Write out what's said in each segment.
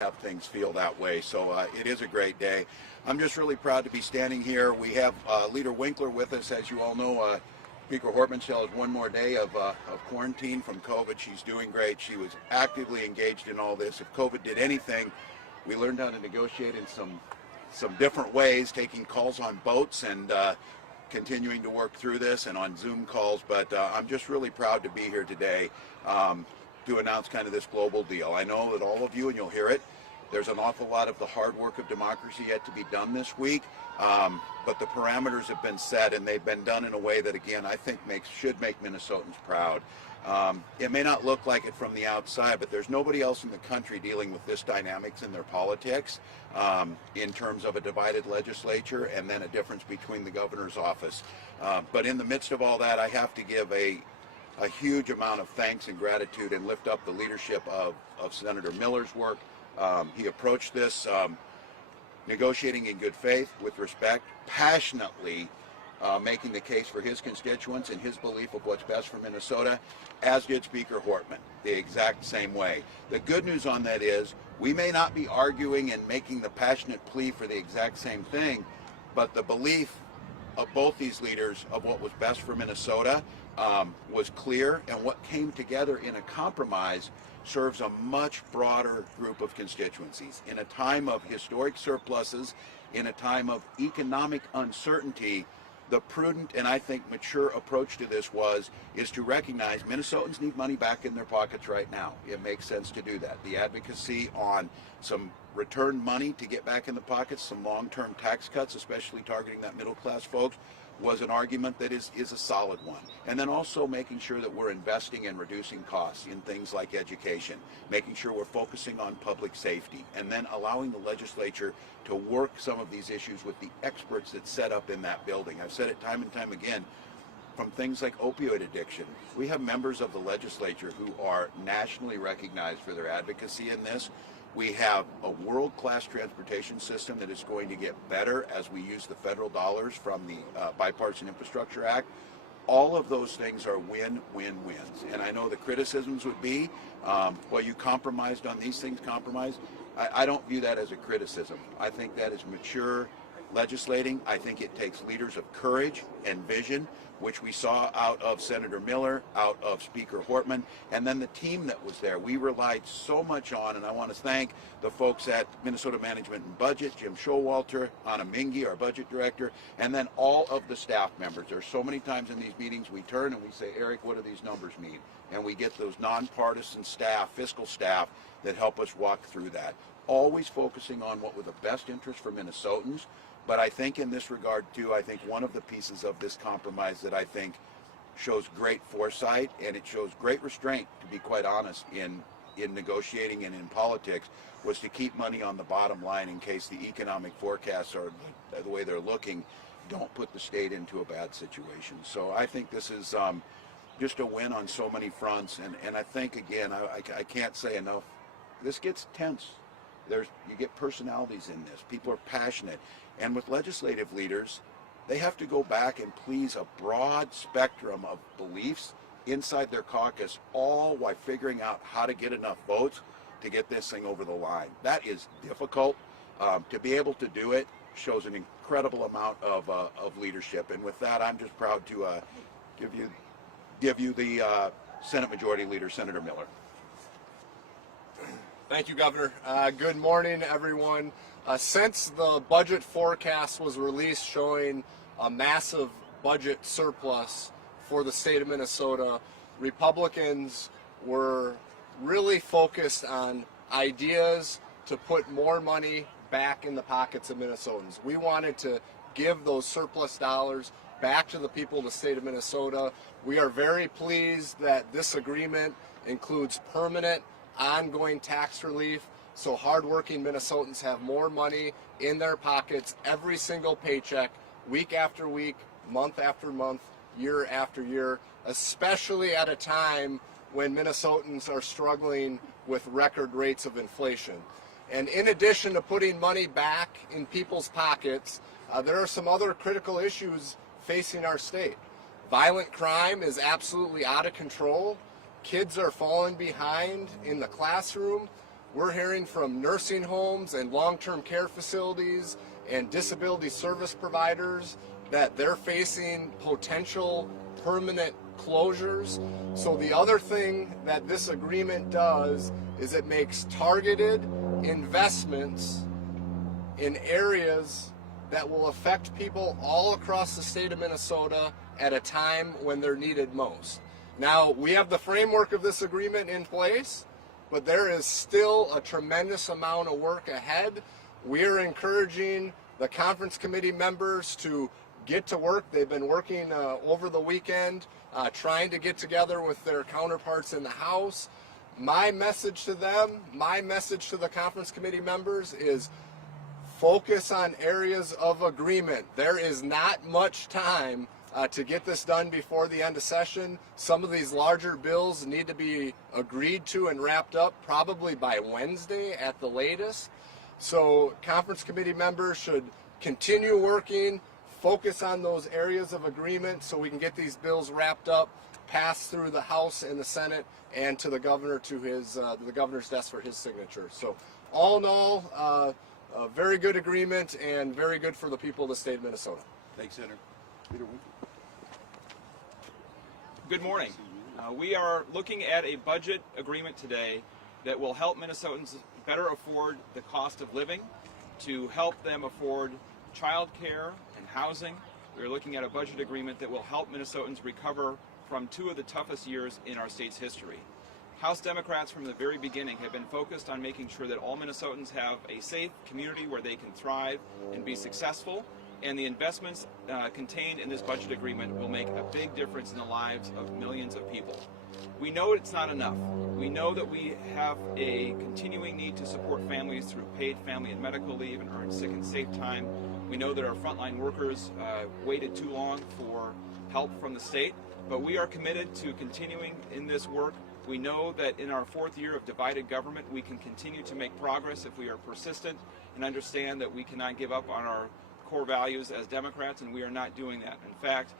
have things feel that way. So it is a great day. I'm just really proud to be standing here. We have Leader Winkler with us. As you all know, Speaker Hortman still has one more day of quarantine from COVID. She's doing great. She was actively engaged in all this. If COVID did anything, we learned how to negotiate in some different ways, taking calls on boats and continuing to work through this and on Zoom calls. But I'm just really proud to be here today to announce kind of this global deal. I know that all of you, and you'll hear it, there's an awful lot of the hard work of democracy yet to be done this week, but the parameters have been set, and they've been done in a way that, again, I think should make Minnesotans proud. It may not look like it from the outside, but there's nobody else in the country dealing with this dynamics in their politics in terms of a divided legislature and then a difference between the governor's office. But in the midst of all that, I have to give a huge amount of thanks and gratitude and lift up the leadership of Senator Miller's work. He approached this negotiating in good faith, with respect, passionately making the case for his constituents and his belief of what's best for Minnesota, as did Speaker Hortman, the exact same way. The good news on that is we may not be arguing and making the passionate plea for the exact same thing, but the belief of both these leaders of what was best for Minnesota was clear, and what came together in a compromise serves a much broader group of constituencies. In a time of historic surpluses, in a time of economic uncertainty, the prudent and I think mature approach to this is to recognize Minnesotans need money back in their pockets right now. It makes sense to do that. The advocacy on some return money to get back in the pockets, some long-term tax cuts, especially targeting that middle-class folks, was an argument that is a solid one. And then also making sure that we're investing in reducing costs in things like education, making sure we're focusing on public safety, and then allowing the legislature to work some of these issues with the experts that set up in that building. I've said it time and time again, from things like opioid addiction. We have members of the legislature who are nationally recognized for their advocacy in this. We have a world-class transportation system that is going to get better as we use the federal dollars from the Bipartisan Infrastructure Act. All of those things are win-win-wins. And I know the criticisms would be, well, you compromised on these things, compromised. I don't view that as a criticism. I think that is mature legislating. I think it takes leaders of courage and vision, which we saw out of Senator Miller, out of Speaker Hortman, and then the team that was there. We relied so much on, and I want to thank the folks at Minnesota Management and Budget, Jim Showalter, Anna Mingy, our budget director, and then all of the staff members. There's so many times in these meetings we turn and we say, Eric, what do these numbers mean? And we get those nonpartisan staff, fiscal staff, that help us walk through that. Always focusing on what were the best interests for Minnesotans. But I think in this regard, too, I think one of the pieces of this compromise that I think shows great foresight, and it shows great restraint, to be quite honest, in negotiating and in politics, was to keep money on the bottom line in case the economic forecasts are the way they're looking, don't put the state into a bad situation. So I think this is just a win on so many fronts. And I think, again, I can't say enough, this gets tense. You get personalities in this. People are passionate. And with legislative leaders, they have to go back and please a broad spectrum of beliefs inside their caucus, all while figuring out how to get enough votes to get this thing over the line. That is difficult. To be able to do it shows an incredible amount of leadership. And with that, I'm just proud to give you the Senate Majority Leader, Senator Miller. Thank you, Governor. Good morning, everyone. Since the budget forecast was released showing a massive budget surplus for the state of Minnesota, Republicans were really focused on ideas to put more money back in the pockets of Minnesotans. We wanted to give those surplus dollars back to the people of the state of Minnesota. We are very pleased that this agreement includes permanent, ongoing tax relief, so hardworking Minnesotans have more money in their pockets every single paycheck, week after week, month after month, year after year, especially at a time when Minnesotans are struggling with record rates of inflation. And in addition to putting money back in people's pockets, there are some other critical issues facing our state. Violent crime is absolutely out of control. Kids are falling behind in the classroom. we're hearing from nursing homes and long-term care facilities and disability service providers that they're facing potential permanent closures. So the other thing that this agreement does is it makes targeted investments in areas that will affect people all across the state of Minnesota at a time when they're needed most. Now, we have the framework of this agreement in place, but there is still a tremendous amount of work ahead. We are encouraging the conference committee members to get to work. They've been working over the weekend, trying to get together with their counterparts in the House. My message to them, my message to the conference committee members is focus on areas of agreement. There is not much time to get this done before the end of session. Some of these larger bills need to be agreed to and wrapped up probably by Wednesday at the latest. So conference committee members should continue working, focus on those areas of agreement so we can get these bills wrapped up, passed through the House and the Senate, and to the governor to the governor's desk for his signature. So all in all, a very good agreement and very good for the people of the state of Minnesota. Thanks, Senator. Leader Winkler. Good morning. We are looking at a budget agreement today that will help Minnesotans better afford the cost of living, to help them afford child care and housing. We are looking at a budget agreement that will help Minnesotans recover from two of the toughest years in our state's history. House Democrats from the very beginning have been focused on making sure that all Minnesotans have a safe community where they can thrive and be successful, and the investments contained in this budget agreement will make a big difference in the lives of millions of people. We know it's not enough. We know that we have a continuing need to support families through paid family and medical leave and earned sick and safe time. We know that our frontline workers waited too long for help from the state, but we are committed to continuing in this work. We know that in our fourth year of divided government, we can continue to make progress if we are persistent and understand that we cannot give up on our core values as Democrats, and we are not doing that. In fact,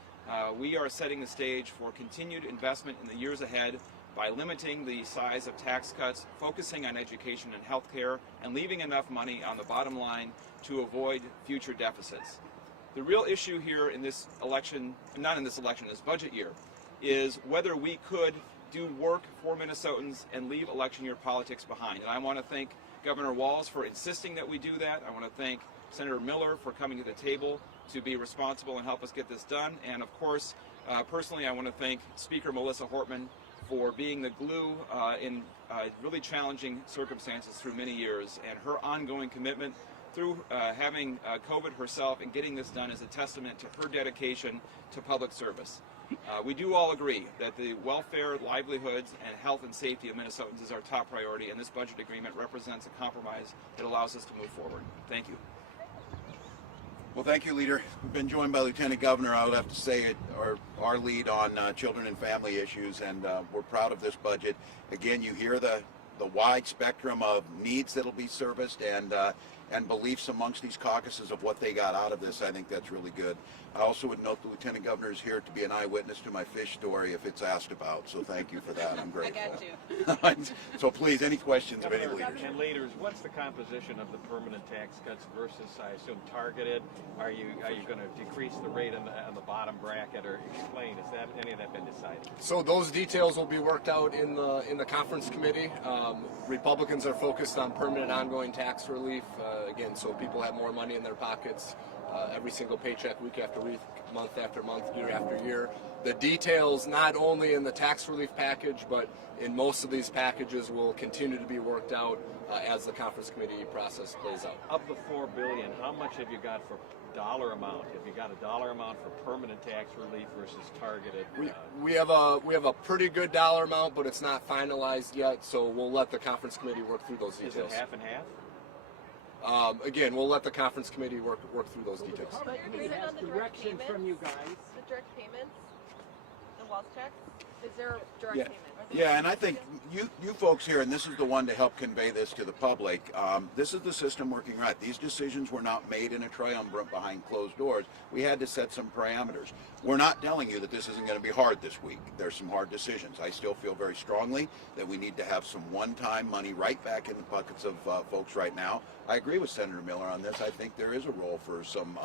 we are setting the stage for continued investment in the years ahead by limiting the size of tax cuts, focusing on education and health care, and leaving enough money on the bottom line to avoid future deficits. The real issue here in this election, not in this election, this budget year, is whether we could do work for Minnesotans and leave election year politics behind. And I want to thank Governor Walz for insisting that we do that. I want to thank Senator Miller for coming to the table to be responsible and help us get this done. And of course, personally, I want to thank Speaker Melissa Hortman for being the glue in really challenging circumstances through many years, and her ongoing commitment through having COVID herself and getting this done is a testament to her dedication to public service. We do all agree that the welfare, livelihoods, and health and safety of Minnesotans is our top priority, and this budget agreement represents a compromise that allows us to move forward. Thank you. Well, thank you, Leader. We've been joined by Lieutenant Governor, I would have to say, our lead on children and family issues, and we're proud of this budget. Again, you hear the wide spectrum of needs that'll be serviced and beliefs amongst these caucuses of what they got out of this. I think that's really good. I also would note the Lieutenant Governor is here to be an eyewitness to my fish story if it's asked about, so thank you for that. I'm grateful. I got you. So please, any questions of any Governor, leaders? and leaders, what's the composition of the permanent tax cuts versus, I assume, targeted? Are you going to decrease the rate on the bottom bracket, or explain? Has that any of that been decided? So those details will be worked out in the conference committee. Republicans are focused on permanent ongoing tax relief, again, so people have more money in their pockets every single paycheck, week after week, month after month, year after year. The details, not only in the tax relief package, but in most of these packages, will continue to be worked out as the conference committee process plays out. Of the $4 billion, how much have you got for dollar amount? Have you got a dollar amount for permanent tax relief versus targeted? We have a pretty good dollar amount, but it's not finalized yet, so we'll let the conference committee work through those details. Is it half and half? Again, we'll let the conference committee work through those details. Is it on the direction from you guys? The direct payments? The Walz checks? Is there a direct Yeah. payment? Yeah, and I think you folks here, and this is the one to help convey this to the public, this is the system working right. These decisions were not made in a triumvirate behind closed doors. We had to set some parameters. We're not telling you that this isn't going to be hard this week. There's some hard decisions. I still feel very strongly that we need to have some one-time money right back in the buckets of folks right now. I agree with Senator Miller on this. I think there is a role for some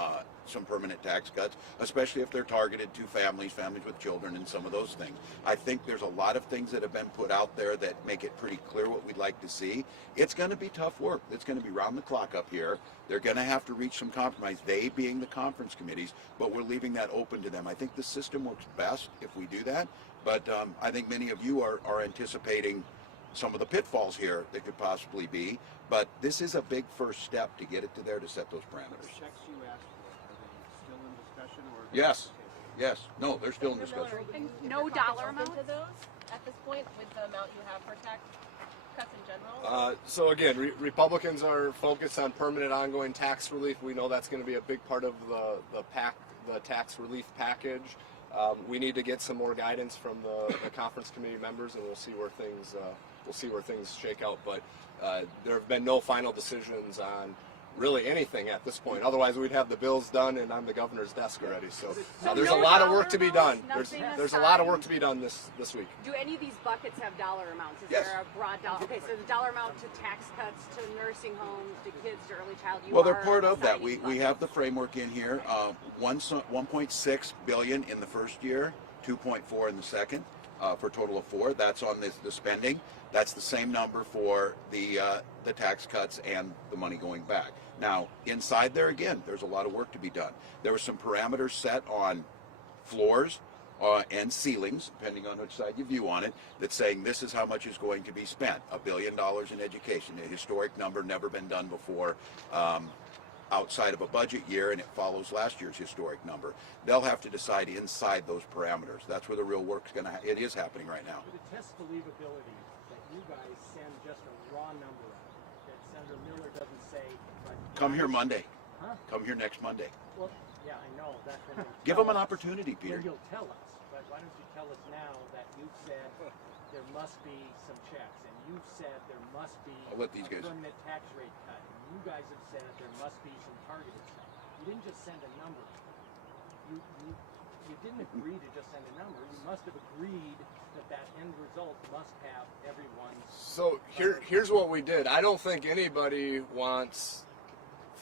permanent tax cuts, especially if they're targeted to families with children, and some of those things. I think there's a lot of things that have been put out there that make it pretty clear what we'd like to see. It's going to be tough work. It's going to be round the clock up here. They're going to have to reach some compromise, they being the conference committees, but we're leaving that open to them. I think the system works best if we do that, but I think many of you are anticipating some of the pitfalls here that could possibly be, but this is a big first step to get it to there to set those parameters. Checks you asked for, are they still in discussion or? Yes. Yes. No, they're still in discussion. And no dollar amount? To those at this point with the amount you have for tax cuts in general? So again, Republicans are focused on permanent ongoing tax relief. We know that's going to be a big part of the tax relief package. We need to get some more guidance from the conference committee members, and we'll see where things shake out. But there have been no final decisions on really anything at this point. Otherwise, we'd have the bills done and on the governor's desk already. So there's a lot of work to be done. There's a lot of work to be done this week. Do any of these buckets have dollar amounts? Is Yes. there a broad dollar? Okay, so the dollar amount to tax cuts, to nursing homes, to kids, to early child. Well, they're part of that. We have the framework in here. 1.6 billion in the first year, 2.4 in the second, for a total of 4. That's on the spending. That's the same number for the tax cuts and the money going back. Now, inside there again, there's a lot of work to be done. There were some parameters set on floors and ceilings, depending on which side you view on it, that's saying this is how much is going to be spent. $1 billion in education, a historic number, never been done before. Outside of a budget year, and it follows last year's historic number. They'll have to decide inside those parameters. That's where the real work's it is happening right now. For the test believability, that you guys send just a raw number out, that Senator Miller doesn't say, but Come here Monday. Huh? Come here next Monday. Well, yeah, I know, that's when Give them an opportunity, Peter. Well, you'll tell us, but why don't you tell us now that you've said there must be some checks, and you've said there must be I'll let these a guys. permanent tax rate cut, and you guys have said there must be some targeted stuff. You didn't just send a number. You didn't agree to just send a number. You must have agreed that end result must have everyone's. So here's what we did. I don't think anybody wants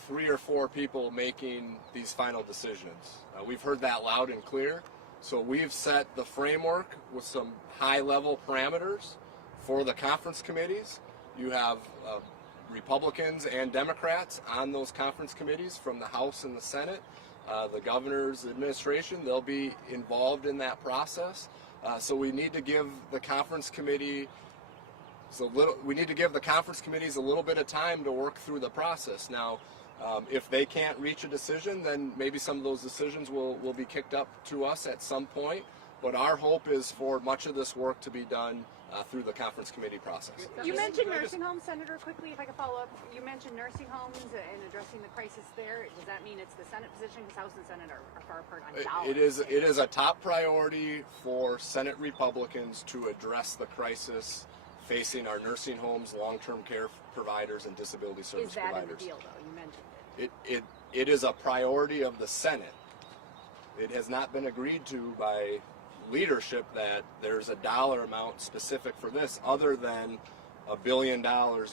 3 or 4 people making these final decisions. We've heard that loud and clear. So we've set the framework with some high-level parameters for the conference committees. You have Republicans and Democrats on those conference committees from the House and the Senate. The governor's administration, they'll be involved in that process. So we need to give the conference committee committees a little bit of time to work through the process. Now, if they can't reach a decision, then maybe some of those decisions will be kicked up to us at some point. But our hope is for much of this work to be done through the conference committee process. You mentioned nursing homes, Senator, quickly, if I could follow up. You mentioned nursing homes and addressing the crisis there. Does that mean it's the Senate position? Because House and Senate are far apart on dollars. It is a top priority for Senate Republicans to address the crisis facing our nursing homes, long-term care providers, and disability service providers. Is that in the deal, though? You mentioned it. It is a priority of the Senate. It has not been agreed to by leadership that there's a dollar amount specific for this, other than $1 billion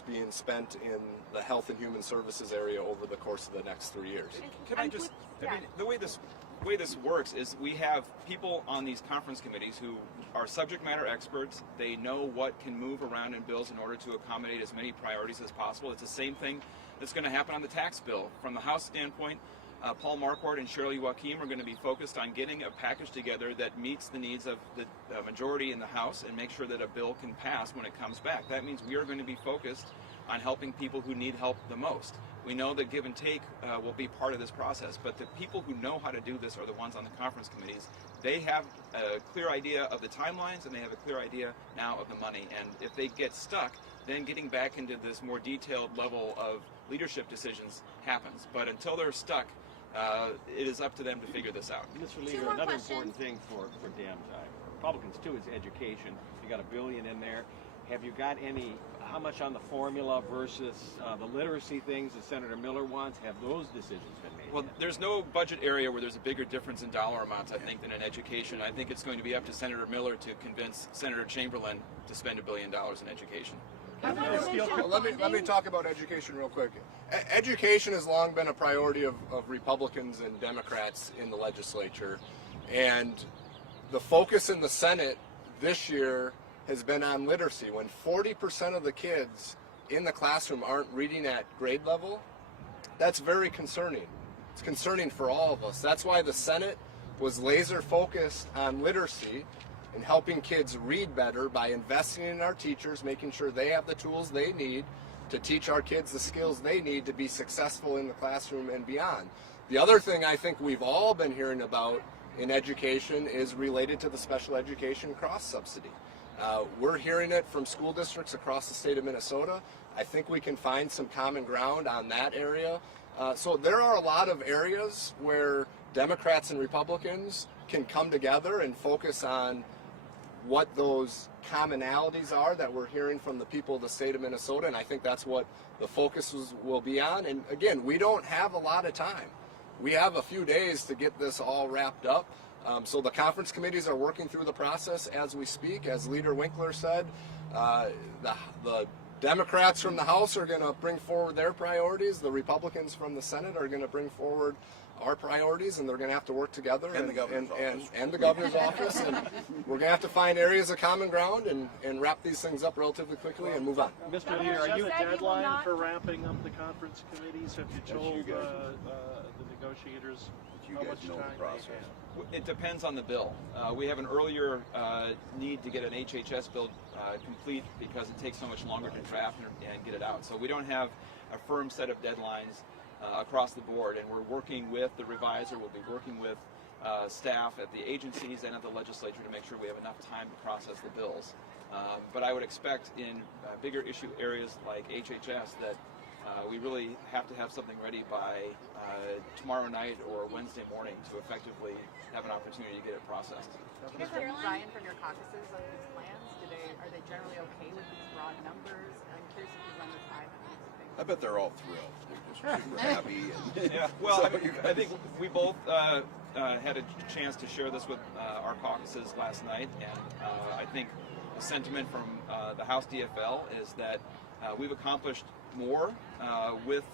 being spent in the health and human services area over the course of the next 3 years. Can I just, I mean, the way this works is we have people on these conference committees who are subject matter experts. They know what can move around in bills in order to accommodate as many priorities as possible. It's the same thing that's going to happen on the tax bill. From the House standpoint, Paul Marquardt and Shirley Joachim are going to be focused on getting a package together that meets the needs of the majority in the House and make sure that a bill can pass when it comes back. That means we are going to be focused on helping people who need help the most. We know that give and take will be part of this process, but the people who know how to do this are the ones on the conference committees. They have a clear idea of the timelines, and they have a clear idea now of the money. And if they get stuck, then getting back into this more detailed level of leadership decisions happens. But until they're stuck, it is up to them to figure this out. Mr. Leader, another important thing for Dan's eye. Republicans too, is education. You got $1 billion in there. Have you got how much on the formula versus the literacy things that Senator Miller wants? Have those decisions been made? Well, there's no budget area where there's a bigger difference in dollar amounts, I think, than in education. I think it's going to be up to Senator Miller to convince Senator Chamberlain to spend $1 billion in education. Let me talk about education real quick. Education has long been a priority of Republicans and Democrats in the legislature, and the focus in the Senate this year has been on literacy. When 40% of the kids in the classroom aren't reading at grade level, that's very concerning. It's concerning for all of us. That's why the Senate was laser focused on literacy and helping kids read better by investing in our teachers, making sure they have the tools they need to teach our kids the skills they need to be successful in the classroom and beyond. The other thing I think we've all been hearing about in education is related to the special education cross subsidy. We're hearing it from school districts across the state of Minnesota. I think we can find some common ground on that area. So there are a lot of areas where Democrats and Republicans can come together and focus on what those commonalities are that we're hearing from the people of the state of Minnesota, and I think that's what the focus will be on. And again, we don't have a lot of time. We have a few days to get this all wrapped up. So the conference committees are working through the process as we speak. As Leader Winkler said, the Democrats from the House are going to bring forward their priorities. The Republicans from the Senate are going to bring forward our priorities, and they're going to have to work together. And the governor's office. And the governor's office. And we're going to have to find areas of common ground and wrap these things up relatively quickly and move on. Mr. Leader, are you a deadline for wrapping up the conference committees? Have you told the negotiators how much time they have? It depends on the bill. We have an earlier need to get an HHS bill complete because it takes so much longer to draft and get it out. So we don't have a firm set of deadlines across the board, and we're working with the reviser. We'll be working with staff at the agencies and at the legislature to make sure we have enough time to process the bills. But I would expect in bigger issue areas like HHS that we really have to have something ready by tomorrow night or Wednesday morning to effectively have an opportunity to get it processed. Do you guys have buy-in from your caucuses on these plans? Are they generally okay with these broad numbers? I'm curious if you run this by them. I bet they're all thrilled. They're just super happy. And Yeah, well, I think we both had a chance to share this with our caucuses last night, and I think the sentiment from the House DFL is that we've accomplished more with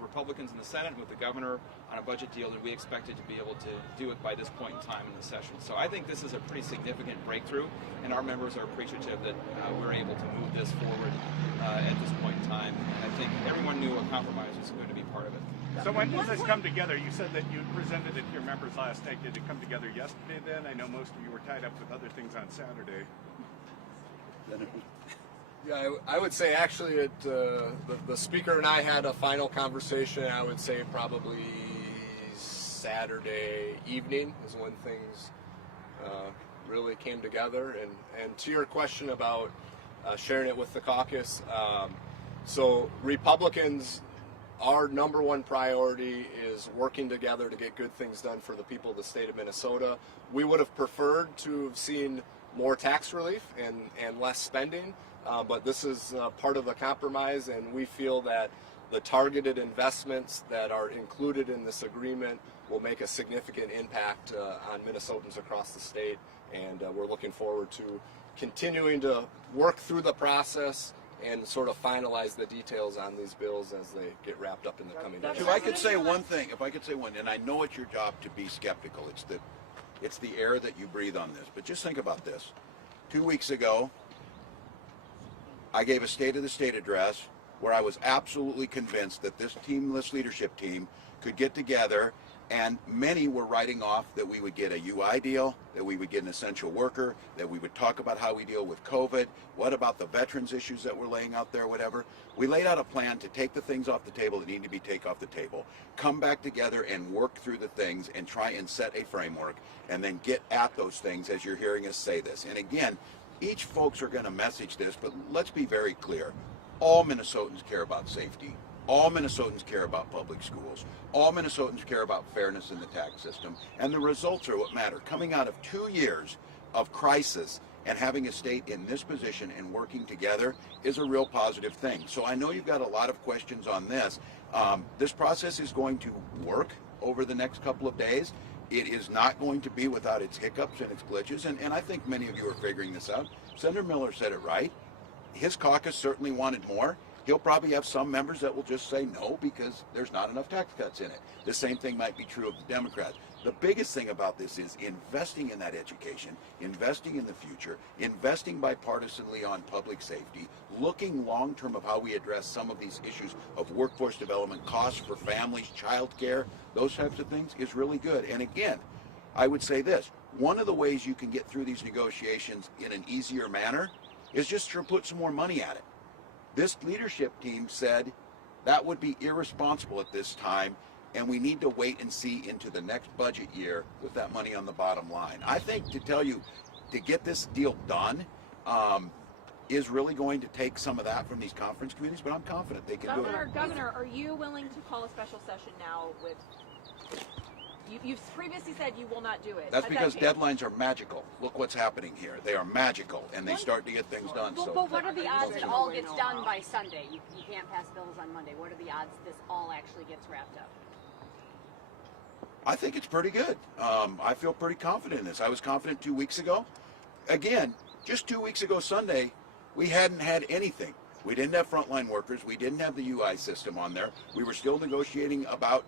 Republicans in the Senate and with the governor on a budget deal than we expected to be able to do it by this point in time in the session. So I think this is a pretty significant breakthrough, and our members are appreciative that we're able to move this forward at this point in time. And I think everyone knew a compromise was going to be part of it. So when does this come together? You said that you presented it to your members last night. Did it come together yesterday then? I know most of you were tied up with other things on Saturday. Yeah, I would say actually the speaker and I had a final conversation. I would say probably Saturday evening is when things really came together. And to your question about sharing it with the caucus, so Republicans, our number one priority is working together to get good things done for the people of the state of Minnesota. We would have preferred to have seen more tax relief and less spending. But this is part of the compromise, and we feel that the targeted investments that are included in this agreement will make a significant impact on Minnesotans across the state, and we're looking forward to continuing to work through the process and sort of finalize the details on these bills as they get wrapped up in the coming days. if I could say one thing, and I know it's your job to be skeptical. It's the air that you breathe on this. But just think about this. 2 weeks ago, I gave a State of the State address where I was absolutely convinced that this teamless leadership team could get together, and many were writing off that we would get a UI deal, that we would get an essential worker, that we would talk about how we deal with COVID, what about the veterans issues that we're laying out there, whatever. We laid out a plan to take the things off the table that need to be taken off the table, come back together and work through the things and try and set a framework, and then get at those things as you're hearing us say this. And again, each folks are going to message this, but let's be very clear. All Minnesotans care about safety. All Minnesotans care about public schools. All Minnesotans care about fairness in the tax system. And the results are what matter. Coming out of 2 years of crisis, and having a state in this position and working together is a real positive thing. So I know you've got a lot of questions on this. This process is going to work over the next couple of days. It is not going to be without its hiccups and its glitches, and I think many of you are figuring this out. Senator Miller said it right. His caucus certainly wanted more. He'll probably have some members that will just say no because there's not enough tax cuts in it. The same thing might be true of the Democrats. The biggest thing about this is investing in that education, investing in the future, investing bipartisanly on public safety, looking long-term of how we address some of these issues of workforce development, costs for families, child care, those types of things is really good. And again, I would say this, one of the ways you can get through these negotiations in an easier manner is just to put some more money at it. This leadership team said that would be irresponsible at this time, and we need to wait and see into the next budget year with that money on the bottom line. I think, to tell you, to get this deal done is really going to take some of that from these conference committees, but I'm confident they can do it. Governor, are you willing to call a special session now with... You've previously said you will not do it. That's because deadlines are magical. Look what's happening here. They are magical, and they start to get things done. But what are the odds it all gets done by Sunday? You can't pass bills on Monday. What are the odds this all actually gets wrapped up? I think it's pretty good. I feel pretty confident in this. I was confident 2 weeks ago. Again, just 2 weeks ago Sunday, we hadn't had anything. We didn't have frontline workers. We didn't have the UI system on there. We were still negotiating about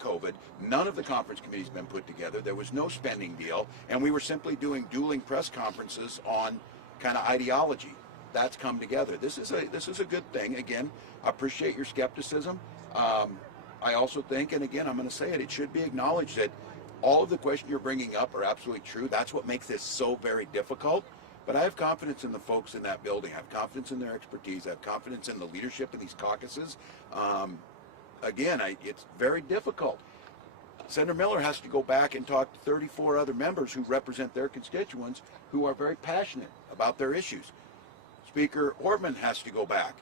COVID. None of the conference committees been put together. There was no spending deal, and we were simply doing dueling press conferences on kind of ideology. That's come together. This is a good thing. Again, I appreciate your skepticism. I also think, and again, I'm going to say it, it should be acknowledged that all of the questions you're bringing up are absolutely true. That's what makes this so very difficult. But I have confidence in the folks in that building. I have confidence in their expertise. I have confidence in the leadership in these caucuses. Again, it's very difficult. Senator Miller has to go back and talk to 34 other members who represent their constituents who are very passionate about their issues. Speaker Ortman has to go back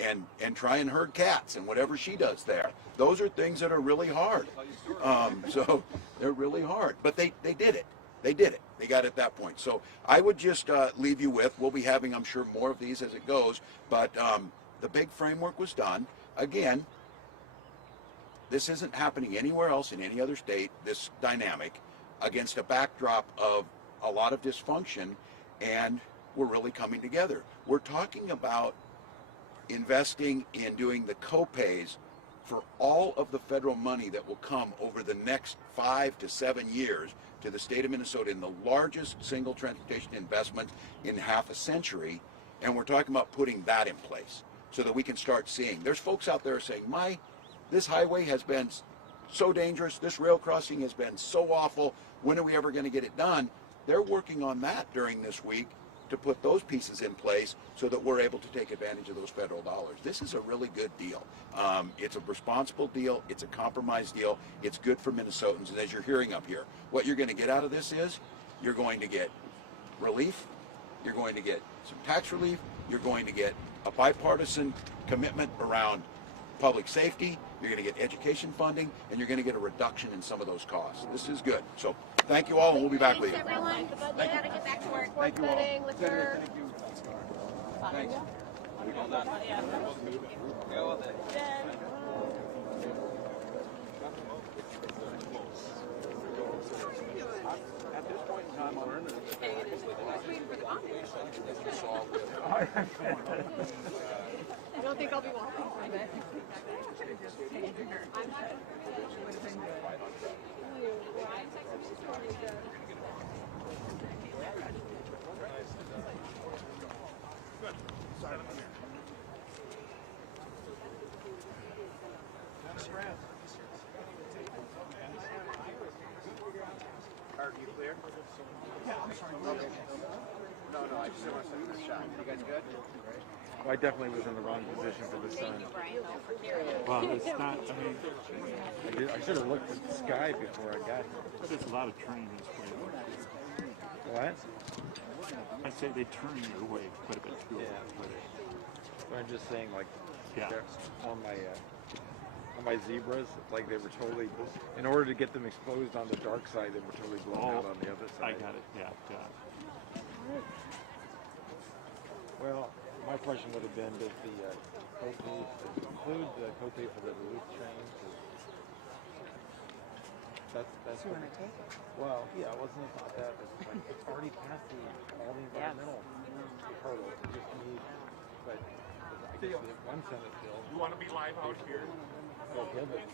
and try and herd cats and whatever she does there. Those are things that are really hard. So they're really hard. But they did it. They did it. They got it at that point. So I would just leave you with, we'll be having, I'm sure, more of these as it goes, but the big framework was done. Again, this isn't happening anywhere else in any other state, this dynamic, against a backdrop of a lot of dysfunction, and we're really coming together. We're talking about investing in doing the co-pays for all of the federal money that will come over the next 5 to 7 years to the state of Minnesota in the largest single transportation investment in half a century, and we're talking about putting that in place so that we can start seeing. There's folks out there saying, this highway has been so dangerous, this rail crossing has been so awful, when are we ever going to get it done? They're working on that during this week to put those pieces in place so that we're able to take advantage of those federal dollars. This is a really good deal. It's a responsible deal. It's a compromise deal. It's good for Minnesotans. And as you're hearing up here, what you're going to get out of this is you're going to get relief. You're going to get some tax relief. You're going to get a bipartisan commitment around public safety. You're going to get education funding, and you're going to get a reduction in some of those costs. This is good. So thank you all, and we'll be back with you. Everyone, we gotta get back to work. Thank you all. Liquor. Thank you. Thanks. At this point in time, I'm I don't think I'll be walking. Are you clear? Yeah, I'm sorry. Okay. No, I just didn't want to take this shot. You guys good? Well, I definitely was in the wrong position for the sun. Well, it's not, I mean, I should have looked at the sky before I got here. but there's a lot of turning this way. What? I'd say they turn your way quite a bit too. So I'm just saying, like, Yeah. on my zebras, like they were totally, in order to get them exposed on the dark side, they were totally blown out on the other I side. got it, yeah. Well, my question would have been, does the copay include the copay for the relief train? That's You want to take it? well, yeah, wasn't it not that? It's like it's already passed all the environmental hurdles. We just need, but I guess the one Senate bill. You want to be live out here? Prohibits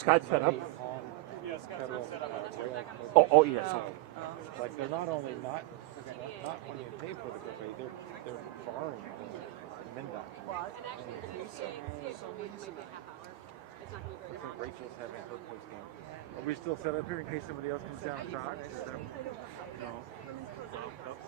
Scott set up. on federal rail Oh, yes. So, like they're not only not wanting to pay for the copay, they're borrowing the MnDOT. I think Rachel's having her post game. Are we still set up here in case somebody else comes down and talks? Is that, no.